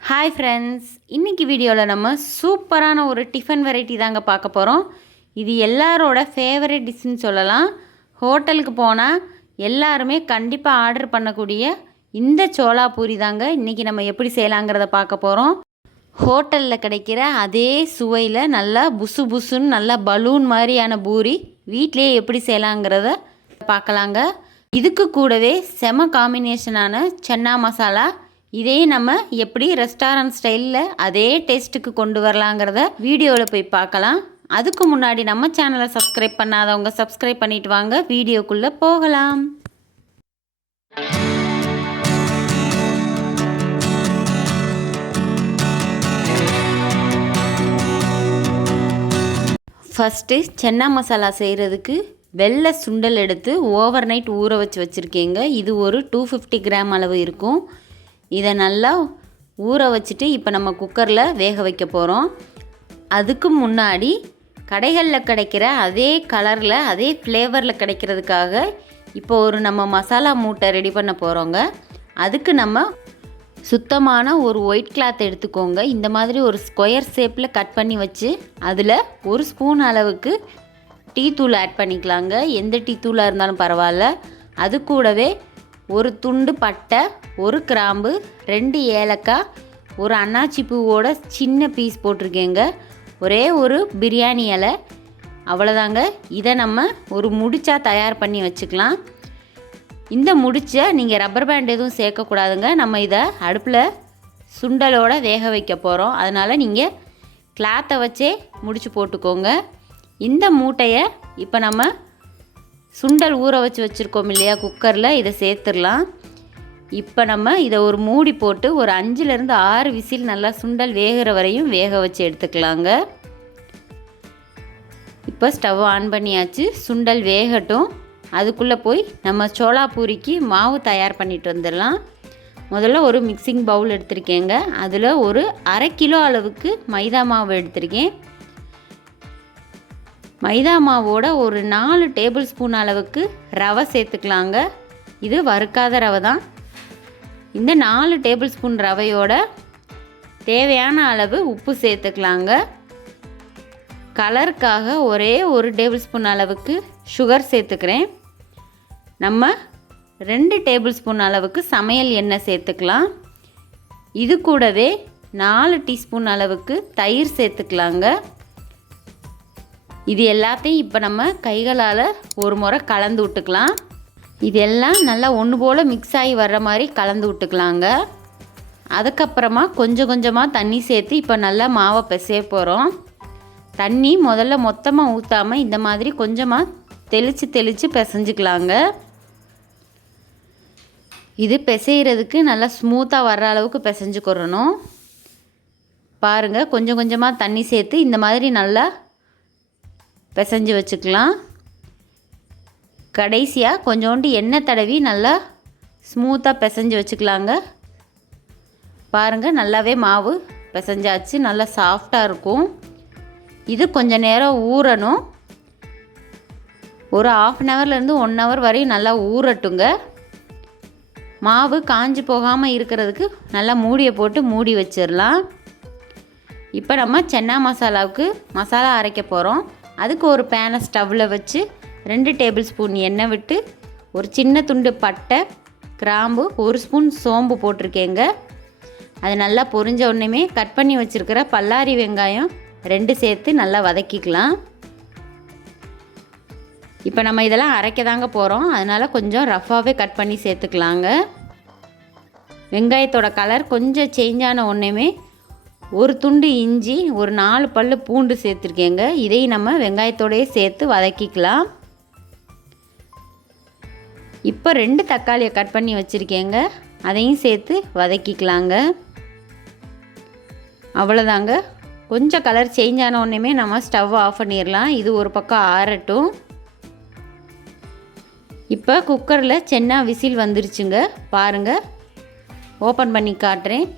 Hi friends இன்றைக்கி வீடியோவில் நம்ம சூப்பரான ஒரு டிஃபன் வெரைட்டி தாங்க பார்க்க போகிறோம் இது எல்லாரோட ஃபேவரட் டிஷ்ஷுன்னு சொல்லலாம். ஹோட்டலுக்கு போனால் எல்லாருமே கண்டிப்பாக ஆர்டர் பண்ணக்கூடிய இந்த சோளா பூரி தாங்க இன்றைக்கி நம்ம எப்படி செய்யலாங்கிறத பார்க்க போகிறோம் ஹோட்டலில் கிடைக்கிற அதே சுவையில் நல்லா புசு புசுன்னு நல்லா பலூன் மாதிரியான பூரி வீட்டிலேயே எப்படி செய்யலாங்கிறத பார்க்கலாங்க. இதுக்கு கூடவே செம காம்பினேஷனான சன்னா மசாலா இதே நம்ம எப்படி ரெஸ்டாரண்ட் ஸ்டைலில் அதே டேஸ்ட்டுக்கு கொண்டு வரலாங்கிறத வீடியோவில் போய் பார்க்கலாம். அதுக்கு முன்னாடி நம்ம சேனலை சப்ஸ்கிரைப் பண்ணாதவங்க சப்ஸ்கிரைப் பண்ணிட்டு வாங்க. வீடியோக்குள்ளே போகலாம். ஃபஸ்ட்டு சென்னா மசாலா செய்கிறதுக்கு வெள்ளை சுண்டல் எடுத்து ஓவர் நைட் ஊற வச்சு வச்சுருக்கேங்க. இது ஒரு டூ ஃபிஃப்டி கிராம் அளவு இருக்கும். இதை நல்லா ஊற வச்சுட்டு இப்போ நம்ம குக்கரில் வேக வைக்க போகிறோம். அதுக்கு முன்னாடி கடைகளில் கிடைக்கிற அதே கலரில் அதே ஃப்ளேவரில் கிடைக்கிறதுக்காக இப்போ ஒரு நம்ம மசாலா மூட்டை ரெடி பண்ண போகிறோங்க. அதுக்கு நம்ம சுத்தமான ஒரு ஒயிட் கிளாத் எடுத்துக்கோங்க. இந்த மாதிரி ஒரு ஸ்கொயர் ஷேப்பில் கட் பண்ணி வச்சு அதில் ஒரு ஸ்பூன் அளவுக்கு டீ தூள் ஆட் பண்ணிக்கலாங்க. எந்த டீ தூளாக இருந்தாலும் பரவாயில்ல. அது கூடவே ஒரு துண்டு பட்டை ஒரு கிராம்பு ரெண்டு ஏலக்காய் ஒரு அன்னாச்சி பூவோட சின்ன பீஸ் போட்டிருக்கேங்க. ஒரே ஒரு பிரியாணி இலை. அவ்வளோதாங்க இதை நம்ம ஒரு முடிச்சா தயார் பண்ணி வச்சுக்கலாம். இந்த முடிச்சை நீங்கள் ரப்பர் பேண்ட் எதுவும் சேர்க்கக்கூடாதுங்க. நம்ம இதை அடுப்பில் சுண்டலோட வேக வைக்க போகிறோம் அதனால் நீங்கள் கிளாத்தை வச்சே முடிச்சு போட்டுக்கோங்க. இந்த மூட்டையை இப்போ நம்ம சுண்டல் ஊற வச்சு வச்சுருக்கோம் இல்லையா குக்கரில் இதை சேர்த்துடலாம். இப்போ நம்ம இதை ஒரு மூடி போட்டு ஒரு அஞ்சுலேருந்து ஆறு விசில் நல்லா சுண்டல் வேகிற வரையும் வேக வச்சு எடுத்துக்கலாங்க. இப்போ ஸ்டவ் ஆன் பண்ணியாச்சு சுண்டல் வேகட்டும். அதுக்குள்ளே போய் நம்ம சோளா பூரிக்கு மாவு தயார் பண்ணிட்டு வந்துடலாம். முதல்ல ஒரு மிக்சிங் பவுல் எடுத்திருக்கேங்க. அதில் ஒரு அரை கிலோ அளவுக்கு மைதா மாவு எடுத்திருக்கேன். மைதா மாவோட ஒரு நாலு டேபிள் ஸ்பூன் அளவுக்கு ரவை சேர்த்துக்கலாங்க. இது வறுக்காத ரவை தான். இந்த நாலு டேபிள் ஸ்பூன் ரவையோட தேவையான அளவு உப்பு சேர்த்துக்கலாங்க. கலருக்காக ஒரே ஒரு டேபிள் ஸ்பூன் அளவுக்கு சுகர் சேர்த்துக்கிறேன். நம்ம ரெண்டு டேபிள் ஸ்பூன் அளவுக்கு சமையல் எண்ணெய் சேர்த்துக்கலாம். இது கூடவே நாலு டீஸ்பூன் அளவுக்கு தயிர் சேர்த்துக்கலாங்க. இது எல்லாத்தையும் இப்போ நம்ம கைகளால் ஒரு முறை கலந்து விட்டுக்கலாம். இது எல்லாம் நல்லா ஒன்று போல் மிக்ஸ் ஆகி வர்ற மாதிரி கலந்து விட்டுக்கலாங்க. அதுக்கப்புறமா கொஞ்சம் கொஞ்சமாக தண்ணி சேர்த்து இப்போ நல்லா மாவை பிசைய போகிறோம் தண்ணி முதல்ல மொத்தமாக ஊற்றாமல் இந்த மாதிரி கொஞ்சமாக தெளித்து தெளித்து பிசைஞ்சிக்கலாங்க. இது பிசைகிறதுக்கு நல்லா ஸ்மூத்தாக வர்ற அளவுக்கு பிசைஞ்சுக்கிறணும் பாருங்கள் கொஞ்சம் கொஞ்சமாக தண்ணி சேர்த்து இந்த மாதிரி நல்லா பிசைஞ்சு வச்சுக்கலாம். கடைசியாக கொஞ்சோண்டு எண்ணெய் தடவி நல்லா ஸ்மூத்தாக பிசைஞ்சு வச்சுக்கலாங்க. பாருங்கள் நல்லாவே மாவு பிசைஞ்சாச்சு நல்லா சாஃப்டாக இருக்கும். இது கொஞ்ச நேரம் ஊறணும். ஒரு ஆஃப் அன் ஹவர்லேருந்து ஒன் ஹவர் வரையும் நல்லா ஊறட்டுங்க. மாவு காஞ்சி போகாமல் இருக்கிறதுக்கு நல்லா மூடியை போட்டு மூடி வச்சிடலாம் இப்போ நம்ம சென்னா மசாலாவுக்கு மசாலா அரைக்க போகிறோம் அதுக்கு ஒரு பேனை ஸ்டவ்வில் வச்சு ரெண்டு டேபிள் ஸ்பூன் எண்ணெய் விட்டு ஒரு சின்ன துண்டு பட்டை கிராம்பு ஒரு ஸ்பூன் சோம்பு போட்டிருக்கேங்க. அது நல்லா பொரிஞ்ச உடனேமே கட் பண்ணி வச்சுருக்கிற பல்லாரி வெங்காயம் ரெண்டு சேர்த்து நல்லா வதக்கிக்கலாம். இப்போ நம்ம இதெல்லாம் அரைக்க தாங்க போகிறோம் அதனால் கொஞ்சம் ரஃபாகவே கட் பண்ணி சேர்த்துக்கலாங்க. வெங்காயத்தோட கலர் கொஞ்சம் சேஞ்ச் ஆன உடனேமே ஒரு துண்டு இஞ்சி ஒரு நாலு பல் பூண்டு சேர்த்துருக்கேங்க. இதையும் நம்ம வெங்காயத்தோடையே சேர்த்து வதக்கிக்கலாம். இப்போ ரெண்டு தக்காளியை கட் பண்ணி வச்சுருக்கேங்க. அதையும் சேர்த்து வதக்கிக்கலாங்க. அவ்வளோதாங்க. கொஞ்சம் கலர் சேஞ்ச் ஆன உடனேமே நம்ம ஸ்டவ் ஆஃப் பண்ணிடலாம். இது ஒரு பக்கம் ஆறட்டும். இப்போ குக்கரில் சென்னா விசில் வந்துருச்சுங்க. பாருங்கள் ஓப்பன் பண்ணி காட்டுறேன்.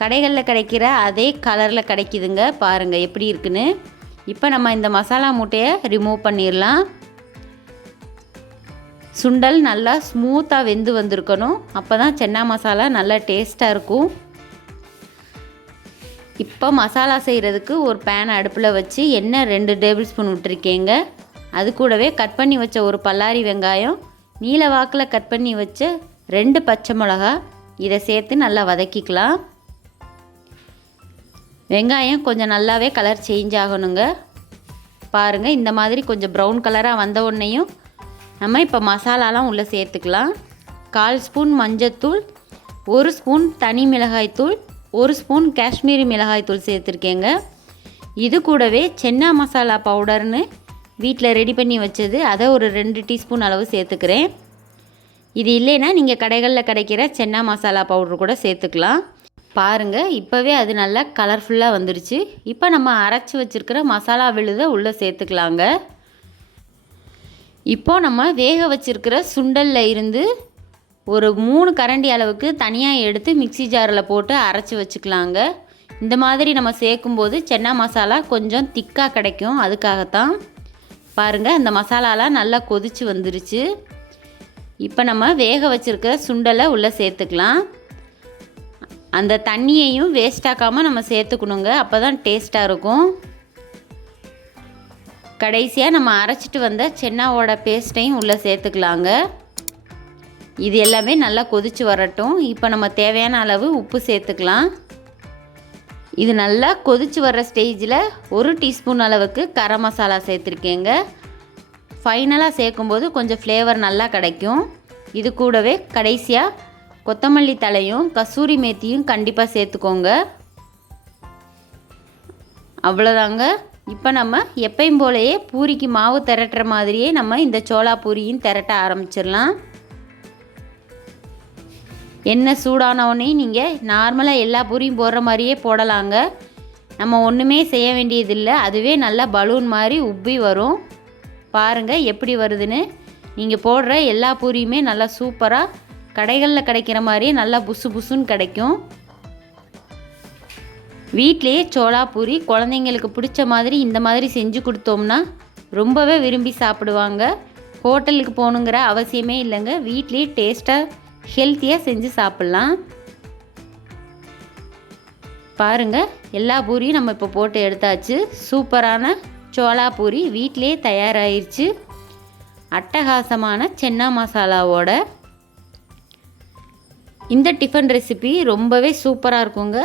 கடைகளில் கிடைக்கிற அதே கலரில் கிடைக்குதுங்க. பாருங்கள் எப்படி இருக்குன்னு. இப்போ நம்ம இந்த மசாலா மூட்டையை ரிமூவ் பண்ணிடலாம். சுண்டல் நல்லா ஸ்மூத்தாக வெந்து வந்திருக்கணும். அப்போ தான் சென்னா மசாலா நல்லா டேஸ்ட்டாக இருக்கும். இப்போ மசாலா செய்கிறதுக்கு ஒரு பேன் அடுப்பில் வச்சு எண்ணெய் ரெண்டு டேபிள் ஸ்பூன் விட்டுருக்கேங்க. அது கூடவே கட் பண்ணி வச்ச ஒரு பல்லாரி வெங்காயம் நீல வாக்கில் கட் பண்ணி வச்ச ரெண்டு பச்சை மிளகா இதை சேர்த்து நல்லா வதக்கிக்கலாம். வெங்காயம் கொஞ்சம் நல்லாவே கலர் சேஞ்ச் ஆகணுங்க. பாருங்கள் இந்த மாதிரி கொஞ்சம் ப்ரௌன் கலராக வந்த உடனேயும் நம்ம இப்போ மசாலாலாம் உள்ளே சேர்த்துக்கலாம். கால் ஸ்பூன் மஞ்சத்தூள் ஒரு ஸ்பூன் தனி மிளகாய்த்தூள் ஒரு ஸ்பூன் காஷ்மீரி மிளகாய்த்தூள் சேர்த்துருக்கேங்க. இது கூடவே சென்னா மசாலா பவுடர்னு வீட்டில் ரெடி பண்ணி வச்சது அதை ஒரு ரெண்டு டீஸ்பூன் அளவு சேர்த்துக்கிறேன். இது இல்லைன்னா நீங்கள் கடைகளில் கிடைக்கிற சென்னா மசாலா பவுடர் கூட சேர்த்துக்கலாம். பாருங்கள் இப்போவே அது நல்லா கலர்ஃபுல்லாக வந்துருச்சு. இப்போ நம்ம அரைச்சி வச்சுருக்கிற மசாலா விழுதை உள்ளே சேர்த்துக்கலாங்க. இப்போ நம்ம வேக வச்சுருக்கிற சுண்டலில் இருந்து ஒரு மூணு கரண்டி அளவுக்கு தனியாக எடுத்து மிக்சி ஜாரில் போட்டு அரைச்சி வச்சுக்கலாங்க. இந்த மாதிரி நம்ம சேர்க்கும்போது சென்னா மசாலா கொஞ்சம் திக்காக கிடைக்கும். அதுக்காகத்தான் பாருங்கள் அந்த மசாலாலாம் நல்லா கொதிச்சு வந்துருச்சு. இப்போ நம்ம வேக வச்சுருக்க சுண்டலை உள்ளே சேர்த்துக்கலாம். அந்த தண்ணியையும் வேஸ்ட் ஆக்காமல் நம்ம சேர்த்துக்கணுங்க. அப்போ தான் டேஸ்ட்டாக இருக்கும். கடைசியாக நம்ம அரைச்சிட்டு வந்த சென்னாவோட பேஸ்ட்டையும் உள்ளே சேர்த்துக்கலாங்க. இது எல்லாமே நல்லா கொதித்து வரட்டும். இப்போ நம்ம தேவையான அளவு உப்பு சேர்த்துக்கலாம். இது நல்லா கொதித்து வர்ற ஸ்டேஜில் ஒரு டீஸ்பூன் அளவுக்கு கரம் மசாலா சேர்த்துருக்கேங்க. ஃபைனலாக சேர்க்கும்போது கொஞ்சம் ஃப்ளேவர் நல்லா கிடைக்கும். இது கூடவே கடைசியாக கொத்தமல்லி தலையும் கசூரி மேத்தியும் கண்டிப்பாக சேர்த்துக்கோங்க. அவ்வளோதாங்க இப்போ நம்ம எப்பயும் போலயே பூரிக்கு மாவு திரட்டுற மாதிரியே நம்ம இந்த சோளா பூரியும் திரட்ட ஆரம்பிச்சிடலாம். எண்ணெய் சூடானவுடனே நீங்கள் நார்மலாக எல்லா பூரியும் போடுற மாதிரியே போடலாங்க. நம்ம ஒன்றுமே செய்ய வேண்டியதில்லை. அதுவே நல்லா பலூன் மாதிரி உப்பி வரும். பாருங்கள் எப்படி வருதுன்னு. நீங்கள் போடுற எல்லா பூரியுமே நல்லா சூப்பராக கடைகளில் கிடைக்கிற மாதிரியே நல்லா புசு புசுன்னு கிடைக்கும். வீட்லேயே சோளா பூரி குழந்தைங்களுக்கு பிடிச்ச மாதிரி இந்த மாதிரி செஞ்சு கொடுத்தோம்னா ரொம்பவே விரும்பி சாப்பிடுவாங்க. ஹோட்டலுக்கு போகணுங்கிற அவசியமே இல்லைங்க. வீட்லேயே டேஸ்ட்டாக ஹெல்த்தியாக செஞ்சு சாப்பிட்லாம். பாருங்கள் எல்லா பூரியும் நம்ம இப்போ போட்டு எடுத்தாச்சு. சூப்பரான சோளா பூரி வீட்டிலே தயாராகிருச்சு அட்டகாசமான சென்னா மசாலாவோட இந்த டிஃபன் ரெசிபி ரொம்பவே சூப்பராக இருக்குங்க.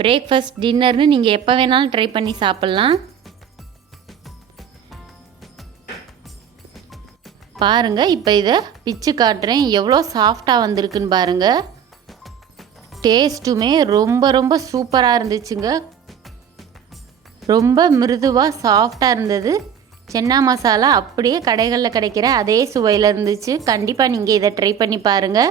பிரேக்ஃபாஸ்ட் டின்னர்னு நீங்கள் எப்போ வேணாலும் ட்ரை பண்ணி சாப்பிட்லாம். பாருங்கள் இப்போ இதை பிச்சு காட்டுறேன். எவ்வளோ சாஃப்டாக வந்திருக்குன்னு பாருங்கள் டேஸ்ட்டுமே ரொம்ப ரொம்ப சூப்பராக இருந்துச்சுங்க. ரொம்ப மிருதுவாக சாஃப்டாக இருந்தது. சென்னா மசாலா அப்படியே கடைகளில் கிடைக்கிற அதே சுவையில் இருந்துச்சு. கண்டிப்பாக நீங்கள் இதை ட்ரை பண்ணி பாருங்கள்